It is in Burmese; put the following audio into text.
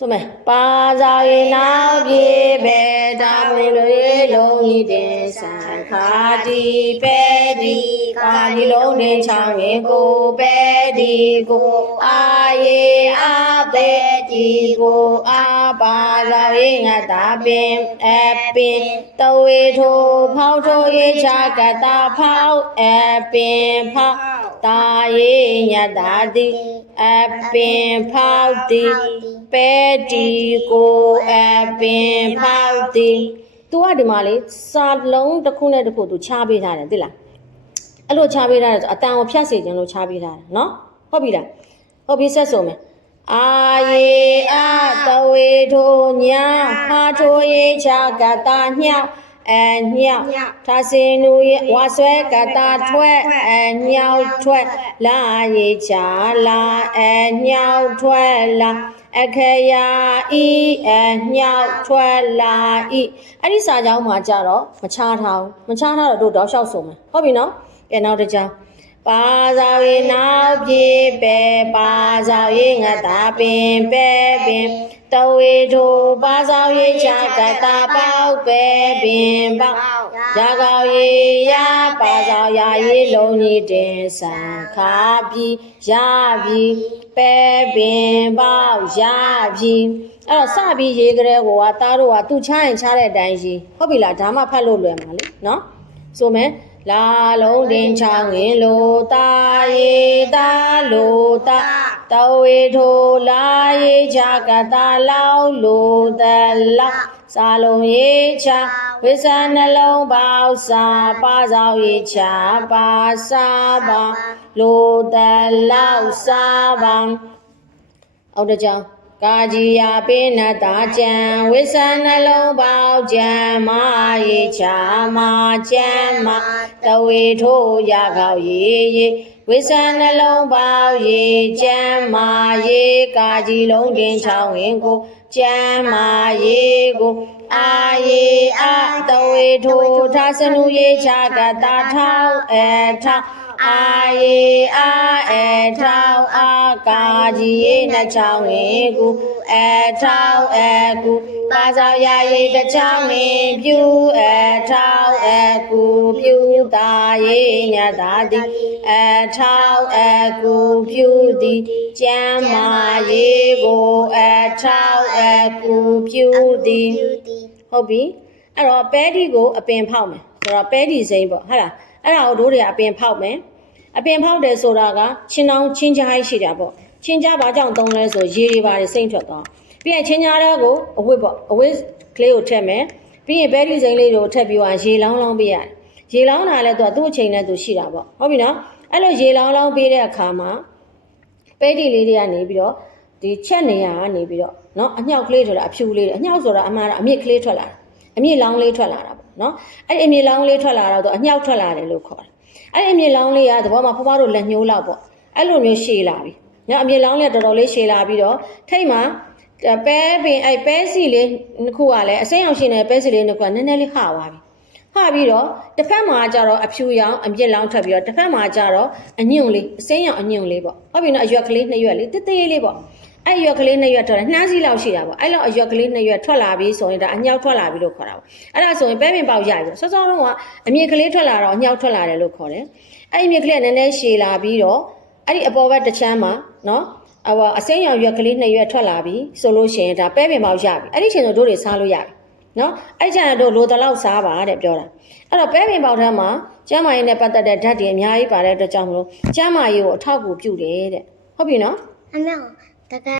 ဆိုမယ်ပါစာရေနောက်ပြေပဲတာမွေတွေလုံးဤတင်ဆန်ခါတီပဲဒီကာဒီလုံးတင်ချောင်းရင်ကိုပဲဒီကိုအာရေအာပဲဒီကိုအာပါစာရေငါတာပင်အပင်တဝေထိုဖောက်ထိုရေချကတာဖောက်အပင်ဖောက်တာရေညတာတိအပင်ဖောက်တိပဲဒီကိုအပင်ဖောက်တီသူကဒီမှာလေစာလုံးတစ်ခုနဲ့တစ်ခုသူချပေးထားတယ်သိလားအဲ့လိုချပေးထားတယ်ဆိုအတန်ကိုဖြတ်စေခြင်းလို့ချပေးထားတယ်နော်ဟုတ်ပြီလားဟုတ်ပြီဆက်ဆိုမယ်အာယေအတဝေထိုညာဟာထိုရေချကတာညောက်အညောက်သာစင်နူရဝါဆွဲကတာထွက်အညောက်ထွက်လာရေချလာအညောက်ထွက်လာအခရာဤအညောက်ထွက်လာဤအဲ့ဒီစာကြောင်းမှာကြတော့မချထားဘူးမချထားတော့တို့တောက်လျှောက်ဆိုမယ်ဟုတ်ပြီနော်ကဲနောက်တစ်ကြောင်းပါစာရေနောက်ပြေပဲပါစာရေငါတာပင်ပဲပင်တဝေထိုပါစာရေချကတာပေါက်ပဲပင်ပေါက်ရာကောက်ရေရပါစာရာရေလုံးကြီးတင်ဆန်ခါပြီးရပြီးပဲပင်ပေါက်ရပြီးအဲ့တော့စပြီးရေးကြတဲ့ကိုကသားတို့ကသူ့ချရင်ချတဲ့အတိုင်းရေးဟုတ်ပြီလားဒါမှဖတ်လို့လွယ်မှာလေနော်ဆိုမယ်လာလုံးတင်ချောင်းရင်လိုတာရေတာလိုတာတဝေထိုလာရေချကတာလောက်လိုတလောက်စာလုံးရေချဝိဇ္ဇာနှလုံးပေါက်စာပါဆောင်ရေချပါစာပါလိုတလောက်စာပါအောက်တစ်ကြောင်းကာကြီးယာပိနတာကြံဝိဇ္ဇာနှလုံးပေါက်ကြံမာရေချာမာကြံမာတဝေထိုးရကောက်ရေရေဝိဇ္ဇာနှလုံးပေါက်ရေကြံမာရေကာကြီးလုံးတင်ချောင်းဝင်ကိုကြံမာရေကိုအာရေအတဝေထိုးသာစနုရေချာကတာထောင်းထောင်းအာရေအာထောင်းအာကာကြီးရေနှချောင်းဝင်ကိုထောင်းကူပါစောရရေတချောင်းဝင်ပြူထောင်းကူပြူတာရေညတာတိထောင်းကူပြူတိကျမ်းမာရေကိုထောင်းကူပြူတိဟုတ်ပြီအဲ့တော့ပဲဒီကိုအပင်ဖောက်မယ်ဆိုတော့ပဲဒီစိမ့်ပေါ့ဟုတ်လားအဲ့ဒါကိုတို့တွေအပင်ဖောက်မယ်အပင်ဖောက်တယ်ဆိုတာကချင်းအောင်ချင်းကြားရှိတာပေါ့ချင်းကြားဘာကြောင့်သုံးလဲဆိုရေတွေပါတယ်စိမ့်ထွက်သွားပြီးရင်ချင်းကြားတော့ကိုအဝတ်ပေါ့အဝတ်ကလေးကိုထည့်မယ်ပြီးရင်ပဲဒီစိမ့်လေးကိုထည့်ပြီးတော့ရေလောင်းလောင်းပေးရတယ်ရေလောင်းတာလည်းသူ့အချိန်နဲ့သူရှိတာပေါ့ဟုတ်ပြီနော်အဲ့လိုရေလောင်းလောင်းပေးတဲ့အခါမှာပဲဒီလေးတွေကနေပြီးတော့ဒီချက်နေရကနေပြီးတော့เนาะအညှောက်ကလေးဆိုတာအဖြူလေးတွေအညှောက်ဆိုတာအမှားအမြင့်ကလေးထွက်လာတာအမြင့်လောင်းလေးထွက်လာတာပေါ့เนาะအဲ့ဒီအမြင့်လောင်းလေးထွက်လာတော့သူအညှောက်ထွက်လာတယ်လို့ခေါ်တယ်အဲ့ဒီအမြင့်လောင်းလေးကသဘောမှာဖွားဖွားတို့လက်ညှိုးလောက်ပေါ့အဲ့လိုမျိုးရှည်လာပြီเนาะအမြင့်လောင်းလေးတော်တော်လေးရှည်လာပြီးတော့ထိတ်မှာပဲပင်အဲ့ပဲစီလေးတစ်ခုကလည်းအစိမ်းအောင်ရှည်နေတဲ့ပဲစီလေးတစ်ခုကနည်းနည်းလေးခသွားပြီခပြီးတော့တစ်ဖက်မှာကျတော့အဖြူရောင်အမြင့်လောင်းထွက်ပြီးတော့တစ်ဖက်မှာကျတော့အညွန့်လေးအစိမ်းရောင်အညွန့်လေးပေါ့ဟုတ်ပြီနော်အရွက်ကလေး2ရွက်လေးတေးလေးပေါ့အဲ့ရွက်ကလေး2ရွက်ထွက်တာနှားစီလောက်ရှိတာပေါ့အဲ့လောက်အရွက်ကလေး2ရွက်ထွက်လာပြီးဆိုရင်ဒါအညောက်ထွက်လာပြီးလို့ခေါ်တာပေါ့အဲ့ဒါဆိုရင်ပဲပင်ပေါက်ရပြီစောစောတုန်းကအမြင့်ကလေးထွက်လာတော့အညောက်ထွက်လာတယ်လို့ခေါ်တယ်အဲ့ဒီအမြင့်ကလေးကနည်းနည်းရှည်လာပြီးတော့အဲ့ဒီအပေါ်ဘက်တစ်ချမ်းမှာနော်အစိမ်းရောင်ရွက်ကလေး2ရွက်ထွက်လာပြီးဆိုလို့ရှိရင်ဒါပဲပင်ပေါက်ရပြီအဲ့ဒီချိန်ဆိုတို့တွေစားလို့ရပြီနော်အဲ့ကျန်တို့လိုတလောက်စားပါတဲ့ပြောတာအဲ့တော့ပဲပင်ပေါက်ထဲမှာကျမ်းမာရေးနဲ့ပတ်သက်တဲ့ဓာတ်တွေအများကြီးပါတဲ့အတွက်ကြောင့်မလို့ကျမ်းမာရေးကိုအထောက်အကူပြုတယ်တဲ့ဟုတ်ပြီနော်အမေတကယ်